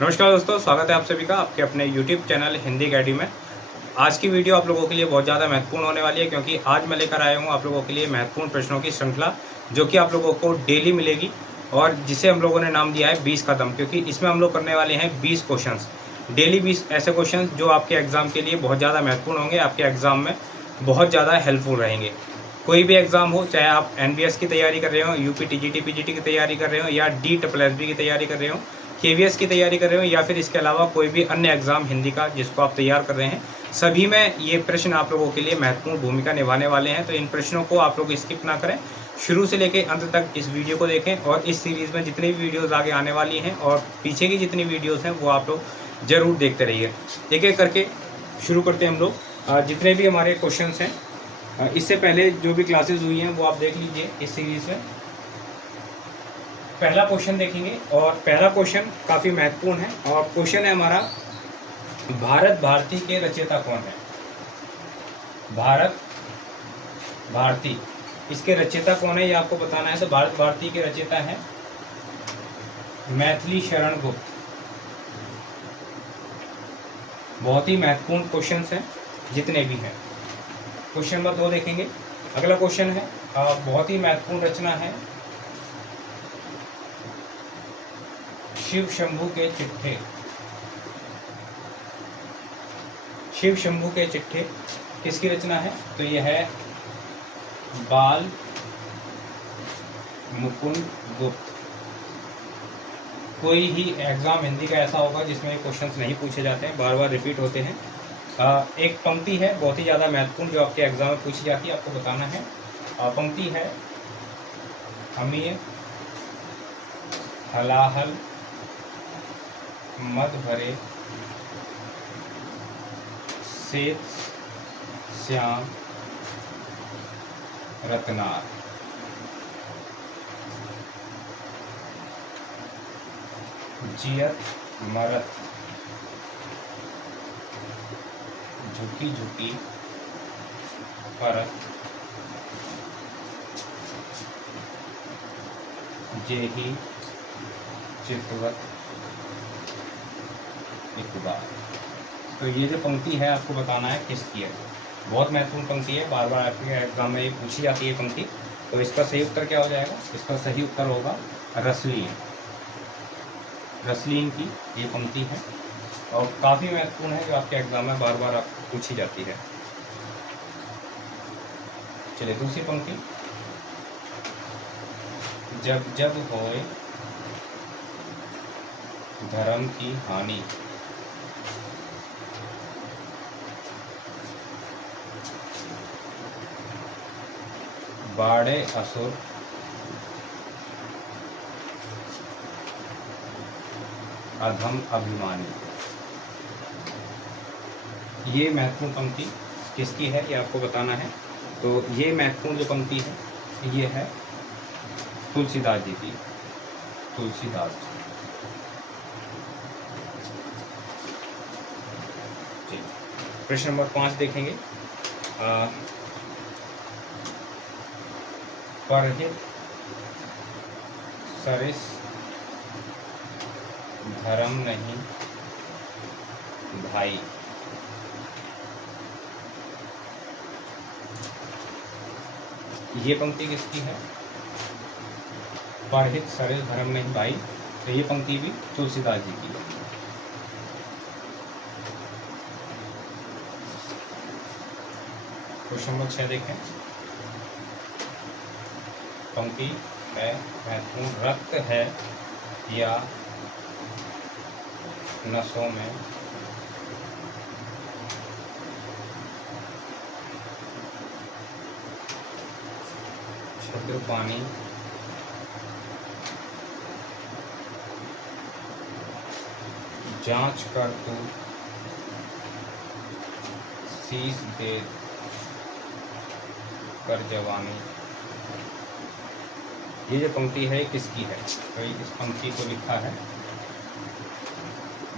नमस्कार दोस्तों, स्वागत है आप सभी का आपके अपने YouTube चैनल हिंदी अकेडमी में। आज की वीडियो आप लोगों के लिए बहुत ज़्यादा महत्वपूर्ण होने वाली है, क्योंकि आज मैं लेकर आया हूँ आप लोगों के लिए महत्वपूर्ण प्रश्नों की श्रृंखला, जो कि आप लोगों को डेली मिलेगी और जिसे हम लोगों ने नाम दिया है 20 कदम, क्योंकि इसमें हम लोग करने वाले हैं 20 क्वेश्चंस। डेली 20 ऐसे क्वेश्चंस जो आपके एग्ज़ाम के लिए बहुत ज़्यादा महत्वपूर्ण होंगे, आपके एग्ज़ाम में बहुत ज़्यादा हेल्पफुल रहेंगे। कोई भी एग्ज़ाम हो, चाहे आप एनवीएस की तैयारी कर रहे हो, यूपी टीजीटी पीजीटी की तैयारी कर रहे हो, या DSSB की तैयारी कर रहे हो, केवीएस की तैयारी कर रहे हो, या फिर इसके अलावा कोई भी अन्य एग्ज़ाम हिंदी का जिसको आप तैयार कर रहे हैं, सभी में ये प्रश्न आप लोगों के लिए महत्वपूर्ण भूमिका निभाने वाले हैं। तो इन प्रश्नों को आप लोग स्किप ना करें, शुरू से लेकर अंत तक इस वीडियो को देखें और इस सीरीज़ में जितनी भी वीडियोज़ आगे आने वाली हैं और पीछे की जितनी वीडियोज़ हैं वो आप लोग ज़रूर देखते रहिए। एक एक करके शुरू करते हैं हम लोग। जितने भी हमारे क्वेश्चंस हैं, इससे पहले जो भी क्लासेस हुई हैं वो आप देख लीजिए इस सीरीज़ में। पहला क्वेश्चन देखेंगे और पहला क्वेश्चन काफ़ी महत्वपूर्ण है और क्वेश्चन है हमारा, भारत भारती के रचयिता कौन है? भारत भारती, इसके रचयिता कौन है ये आपको बताना है। तो भारत भारती के रचयिता हैं मैथिली शरण गुप्त। बहुत ही महत्वपूर्ण क्वेश्चंस हैं जितने भी हैं। क्वेश्चन नंबर 2 देखेंगे। अगला क्वेश्चन है, बहुत ही महत्वपूर्ण रचना है, शिव शंभू के चिट्ठे। शिव शंभू के चिट्ठे किसकी रचना है? तो यह है बाल मुकुंद गुप्त। कोई ही एग्ज़ाम हिंदी का ऐसा होगा जिसमें ये क्वेश्चंस नहीं पूछे जाते हैं, बार बार रिपीट होते हैं। एक पंक्ति है बहुत ही ज़्यादा महत्वपूर्ण जो आपके एग्ज़ाम में पूछी जाती है, आपको बताना है। पंक्ति है, हमें हलाहल मद भरे श्वेत श्याम रत्नार। जियत मरत झुकी झुकी परत जेही चितवत इकबाल। तो ये जो पंक्ति है आपको बताना है किसकी है। बहुत महत्वपूर्ण पंक्ति है, बार बार आपके एग्जाम में ये पूछी जाती है पंक्ति। तो इसका सही उत्तर क्या हो जाएगा? इसका सही उत्तर होगा रसलीन। रसलीन की ये पंक्ति है और काफ़ी महत्वपूर्ण है, जो आपके एग्जाम में बार बार आपको पूछी जाती है। चलिए दूसरी पंक्ति, जब जब होए धर्म की हानि बाड़े असुर अधम अभिमानी। ये महत्वपूर्ण पंक्ति किसकी है ये आपको बताना है। तो ये महत्वपूर्ण जो पंक्ति है ये है तुलसीदास जी की। तुलसीदास जी। प्रश्न नंबर 5 देखेंगे। परहित सरिस धर्म नहीं भाई। ये पंक्ति किसकी है? परहित सरिस धर्म नहीं भाई। तो ये पंक्ति भी तुलसीदास जी की है। क्वेश्चन नंबर 6 देखें। पंक्ति है महत्वपूर्ण, रक्त है या नसों में क्षुद्र पानी जांच कर तू शीश दे कर जवानी। ये जो पंक्ति है किसकी है? तो इस पंक्ति को लिखा है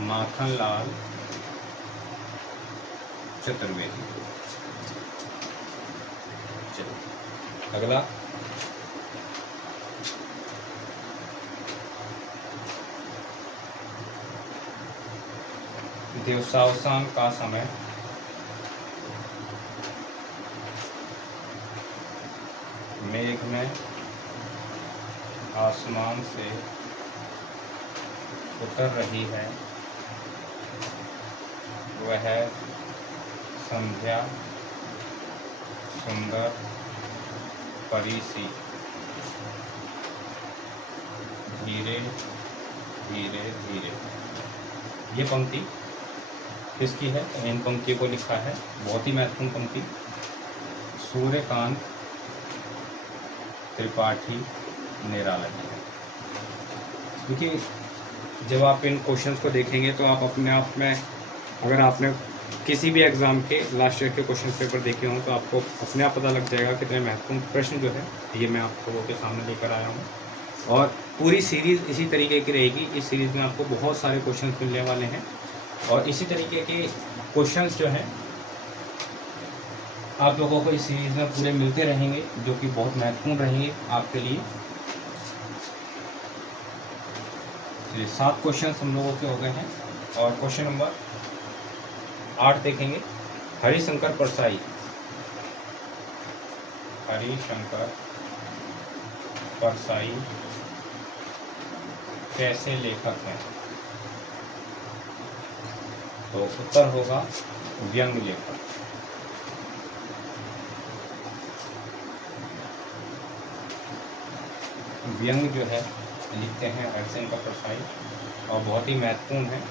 माखनलाल चतुर्वेदी। चलो अगला, दिवसावसान का समय मेघ में आसमान से उतर रही है, वह संध्या सुंदर परी सी धीरे धीरे धीरे। ये पंक्ति किसकी है? इन पंक्तियों को लिखा है, बहुत ही महत्वपूर्ण पंक्ति, सूर्यकांत त्रिपाठी निराला की है। देखिए, जब आप इन क्वेश्चंस को देखेंगे तो आप अपने आप में, अगर आपने किसी भी एग्ज़ाम के लास्ट ईयर के क्वेश्चन पेपर देखे हों तो आपको अपने आप पता लग जाएगा कितने महत्वपूर्ण प्रश्न जो है ये मैं आप लोगों के सामने लेकर आया हूँ। और पूरी सीरीज़ इसी तरीके की रहेगी। इस सीरीज़ में आपको बहुत सारे क्वेश्चन मिलने वाले हैं और इसी तरीके के क्वेश्चंस जो हैं आप लोगों को इस सीरीज़ में पूरे मिलते रहेंगे, जो कि बहुत महत्वपूर्ण रहेंगे आपके लिए। 7 क्वेश्चन हम लोगों के हो गए हैं और क्वेश्चन नंबर 8 देखेंगे। हरिशंकर परसाई, हरिशंकर परसाई कैसे लेखक हैं? तो उत्तर होगा व्यंग्य लेखक। व्यंग्य जो है लिखते हैं हरिशंकर परसाई और बहुत ही महत्वपूर्ण है।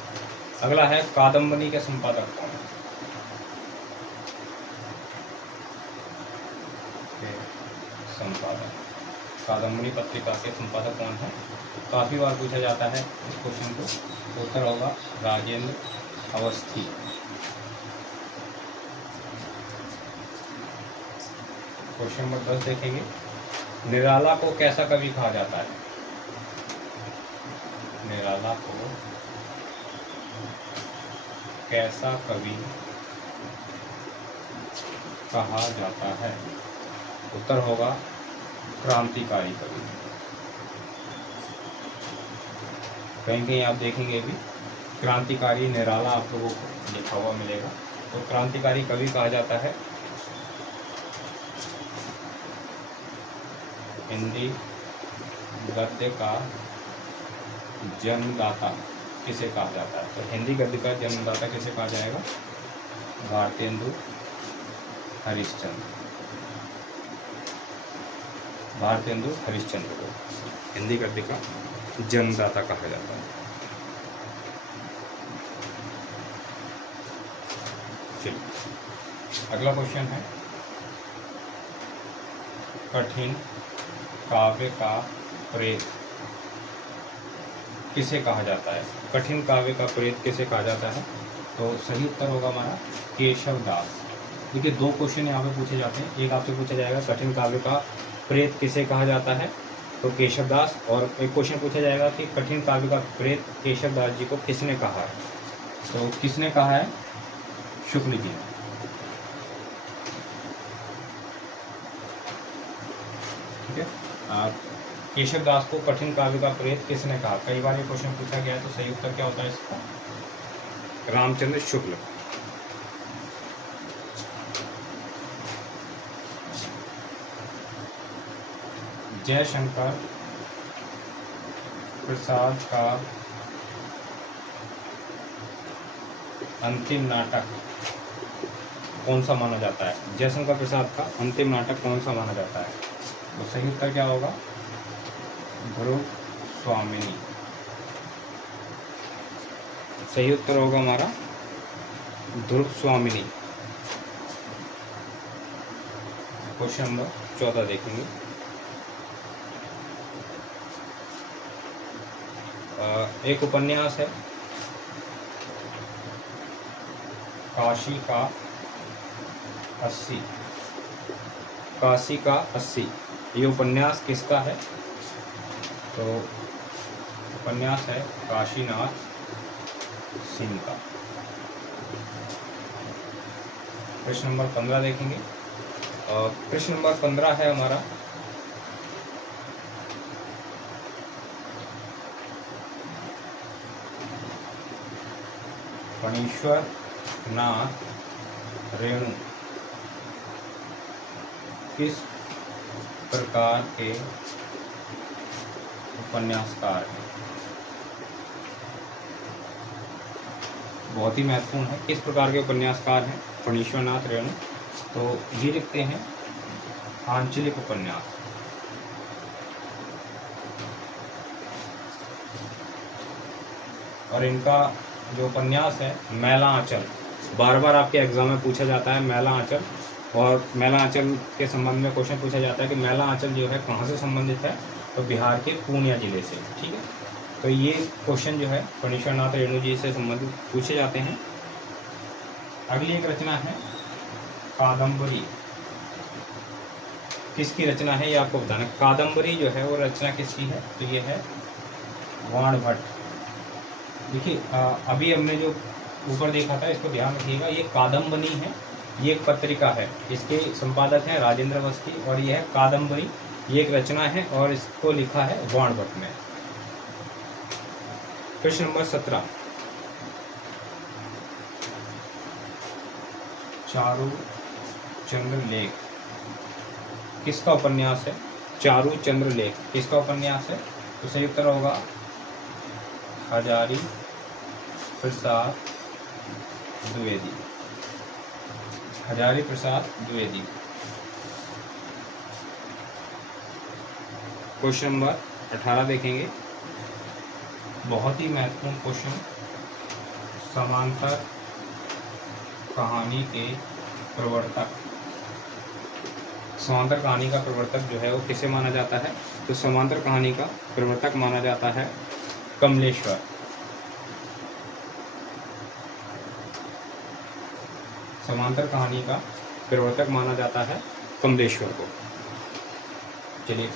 अगला है कादम्बनी के संपादक कौन है? संपादक, कादम्बनी पत्रिका के संपादक कौन है? काफ़ी बार पूछा जाता है इस क्वेश्चन को। तो उत्तर होगा राजेंद्र अवस्थी। क्वेश्चन नंबर 10 देखेंगे। निराला को कैसा कवि कहा जाता है? निराला को कैसा कवि कहा जाता है? उत्तर होगा क्रांतिकारी कवि। कहीं कहीं आप देखेंगे भी क्रांतिकारी निराला आप लोगों को लिखा हुआ मिलेगा। तो क्रांतिकारी कवि कहा जाता है। हिंदी गद्य का जन्मदाता किसे कहा जाता है? तो हिंदी गद्य का जन्मदाता किसे कहा जाएगा? भारतेंदु हरिश्चंद्र। भारतेंदु हरिश्चंद्र को हिंदी गद्य का जन्मदाता कहा जाता है। चलिए, अगला क्वेश्चन है कठिन काव्य का प्रेत किसे कहा जाता है? कठिन काव्य का प्रेत किसे कहा जाता है? तो सही उत्तर होगा हमारा केशव दास। देखिए, 2 क्वेश्चन यहाँ पे पूछे जाते हैं। एक आपसे पूछा जाएगा कठिन काव्य का प्रेत किसे कहा जाता है, तो केशव दास। और एक क्वेश्चन पूछा जाएगा कि कठिन काव्य का प्रेत केशव दास जी को किसने कहा है? तो किसने कहा है? शुक्ल जी ने। ठीक है, केशव दास को कठिन काव्य का प्रेत किसने कहा? कई बार ये क्वेश्चन पूछा गया है। तो सही उत्तर क्या होता है इसका? रामचंद्र शुक्ल। जयशंकर प्रसाद का अंतिम नाटक कौन सा माना जाता है? जयशंकर प्रसाद का अंतिम नाटक कौन सा माना जाता है? तो सही उत्तर क्या होगा? ध्रुव स्वामिनी। सही उत्तर होगा हमारा ध्रुव स्वामिनी। क्वेश्चन नंबर 14 देखेंगे। एक उपन्यास है काशी का 80। काशी का 80, ये उपन्यास किसका है? तो उपन्यास है काशीनाथ सिंह का। प्रश्न नंबर 15 देखेंगे। प्रश्न नंबर 15 है हमारा फणीश्वर नाथ रेणु किस प्रकार के उपन्यासकार हैं? बहुत ही महत्वपूर्ण है, किस प्रकार के उपन्यासकार हैं फणीश्वर नाथ रेणु? तो ये लिखते हैं आंचलिक उपन्यास। और इनका जो उपन्यास है मैला आंचल, बार बार आपके एग्जाम में पूछा जाता है मैला आंचल, और मैला आंचल के संबंध में क्वेश्चन पूछा जाता है कि मैला आंचल जो है कहाँ से संबंधित है, तो बिहार के पूर्णिया जिले से। ठीक है, तो ये क्वेश्चन जो है फणीश्वर नाथ रेणु जी से संबंधित पूछे जाते हैं। अगली एक रचना है कादम्बरी, किसकी रचना है ये आपको बताना। कादम्बरी जो है वो रचना किसकी है, तो ये है वाण भट्ट। देखिए अभी हमने जो ऊपर देखा था इसको ध्यान रखिएगा, ये कादम्बनी है, ये एक पत्रिका है, इसके संपादक हैं राजेंद्र अवस्थी, और ये है कादम्बरी, ये एक रचना है और इसको लिखा है वाण भट्ट ने। प्रश्न नंबर 17, चारू चंद्र लेख किसका उपन्यास है? चारू चंद्र लेख किसका उपन्यास है? तो सही उत्तर होगा हजारी प्रसाद द्विवेदी, हजारी प्रसाद द्विवेदी। क्वेश्चन नंबर 18 देखेंगे, बहुत ही महत्वपूर्ण क्वेश्चन, समांतर कहानी के प्रवर्तक। समांतर कहानी का प्रवर्तक जो है वो किसे माना जाता है? तो समांतर कहानी का प्रवर्तक माना जाता है कमलेश्वर। समांतर कहानी का प्रवर्तक माना जाता है कमलेश्वर को। चलिए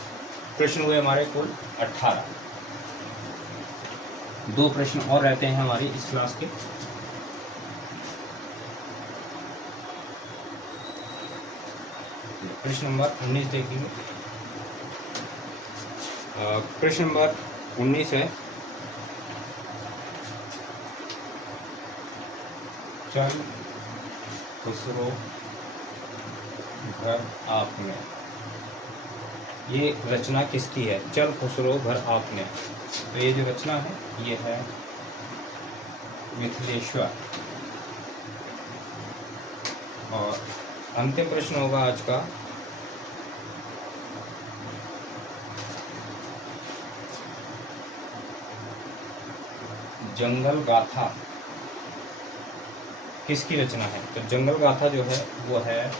प्रश्न हुए हमारे कुल 18। 2 प्रश्न और रहते हैं हमारी इस क्लास के। प्रश्न नंबर 19 देखेंगे। प्रश्न नंबर 19 है, चल खुसरो घर आपने, ये रचना किसकी है? चल खुसरो घर आपने, तो ये जो रचना है ये है मिथिलेश्वर। और अंतिम प्रश्न होगा आज का, जंगल गाथा किसकी रचना है? तो जंगल गाथा जो है वो है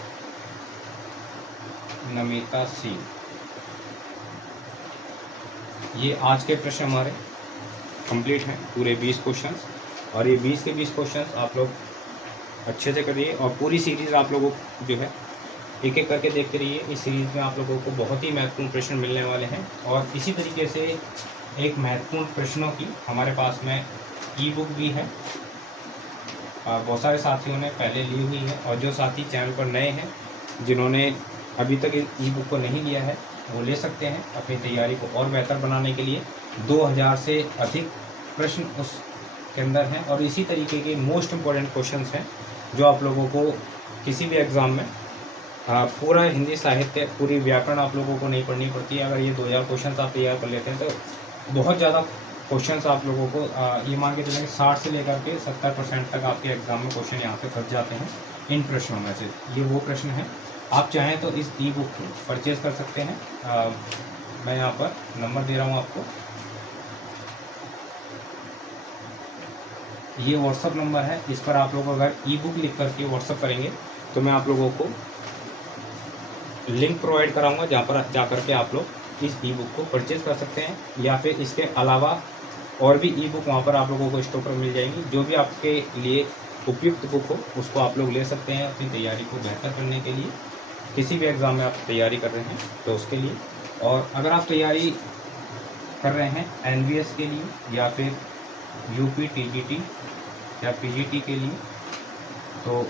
नमिता सिंह। ये आज के प्रश्न हमारे कंप्लीट हैं, पूरे 20 क्वेश्चंस, और ये 20 के 20 क्वेश्चंस आप लोग अच्छे से करिए, और पूरी सीरीज़ आप लोगों को जो है एक एक करके देखते रहिए। इस सीरीज़ में आप लोगों को बहुत ही महत्वपूर्ण प्रश्न मिलने वाले हैं, और इसी तरीके से एक महत्वपूर्ण प्रश्नों की हमारे पास में ई बुक भी है। बहुत सारे साथियों ने पहले ली हुई है, और जो साथी चैनल पर नए हैं जिन्होंने अभी तक ई बुक को नहीं लिया है वो ले सकते हैं अपनी तैयारी को और बेहतर बनाने के लिए। 2000 से अधिक प्रश्न उसके अंदर हैं, और इसी तरीके के मोस्ट इम्पॉर्टेंट क्वेश्चंस हैं जो आप लोगों को किसी भी एग्ज़ाम में पूरा हिंदी साहित्य, पूरी व्याकरण आप लोगों को नहीं पढ़नी पड़ती है। अगर ये 2000 क्वेश्चंस आप तैयार कर लेते हैं तो बहुत ज़्यादा क्वेश्चंस आप लोगों को ये मान के चलें कि 60 से लेकर के 70% तक आपके एग्ज़ाम में क्वेश्चन यहाँ से फंस जाते हैं इन प्रश्नों में से। ये वो प्रश्न हैं, आप चाहें तो इस ई बुक को परचेज कर सकते हैं। मैं यहाँ पर नंबर दे रहा हूँ आपको, ये व्हाट्सअप नंबर है, इस पर आप लोग अगर ई बुक लिख करके व्हाट्सअप करेंगे तो मैं आप लोगों को लिंक प्रोवाइड कराऊंगा, जहाँ पर जा करके आप लोग इस ई बुक को परचेज कर सकते हैं, या फिर इसके अलावा और भी ई बुक वहाँ पर आप लोगों को स्टोर पर मिल जाएगी। जो भी आपके लिए उपयुक्त बुक हो उसको आप लोग ले सकते हैं अपनी तैयारी को बेहतर करने के लिए, किसी भी एग्ज़ाम में आप तैयारी कर रहे हैं तो उसके लिए। और अगर आप तैयारी कर रहे हैं NVS के लिए या फिर UP TGT या PGT के लिए, तो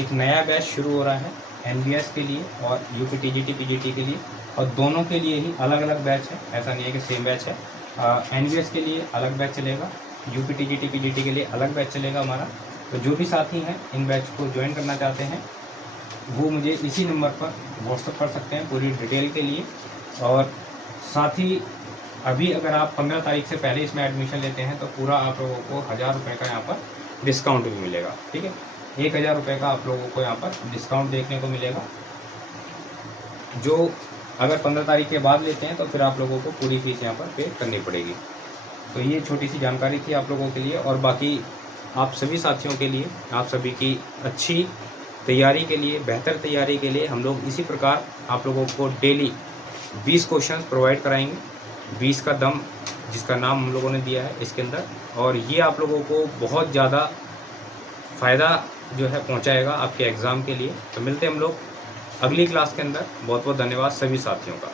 एक नया बैच शुरू हो रहा है NVS के लिए और UP TGT PGT के लिए, और दोनों के लिए ही अलग अलग बैच है, ऐसा नहीं है कि सेम बैच है। NVS के लिए अलग बैच चलेगा यूपी टीजीटी पीजीटी के लिए अलग बैच चलेगा हमारा। तो जो भी साथी हैं इन बैच को ज्वाइन करना चाहते हैं वो मुझे इसी नंबर पर व्हाट्सअप कर सकते हैं पूरी डिटेल के लिए। और साथ ही अभी अगर आप 15 तारीख से पहले इसमें एडमिशन लेते हैं तो पूरा आप लोगों को 1000 रुपये का यहाँ पर डिस्काउंट भी मिलेगा। ठीक है, 1000 रुपये का आप लोगों को यहाँ पर डिस्काउंट देखने को मिलेगा। जो अगर 15 तारीख के बाद लेते हैं तो फिर आप लोगों को पूरी फीस यहाँ पर पे करनी पड़ेगी। तो ये छोटी सी जानकारी थी आप लोगों के लिए। और बाकी आप सभी साथियों के लिए, आप सभी की अच्छी तैयारी के लिए, बेहतर तैयारी के लिए हम लोग इसी प्रकार आप लोगों को डेली 20 क्वेश्चन प्रोवाइड कराएंगे। 20 का दम जिसका नाम हम लोगों ने दिया है इसके अंदर, और ये आप लोगों को बहुत ज़्यादा फ़ायदा जो है पहुंचाएगा आपके एग्ज़ाम के लिए। तो मिलते हैं हम लोग अगली क्लास के अंदर। बहुत बहुत धन्यवाद सभी साथियों का।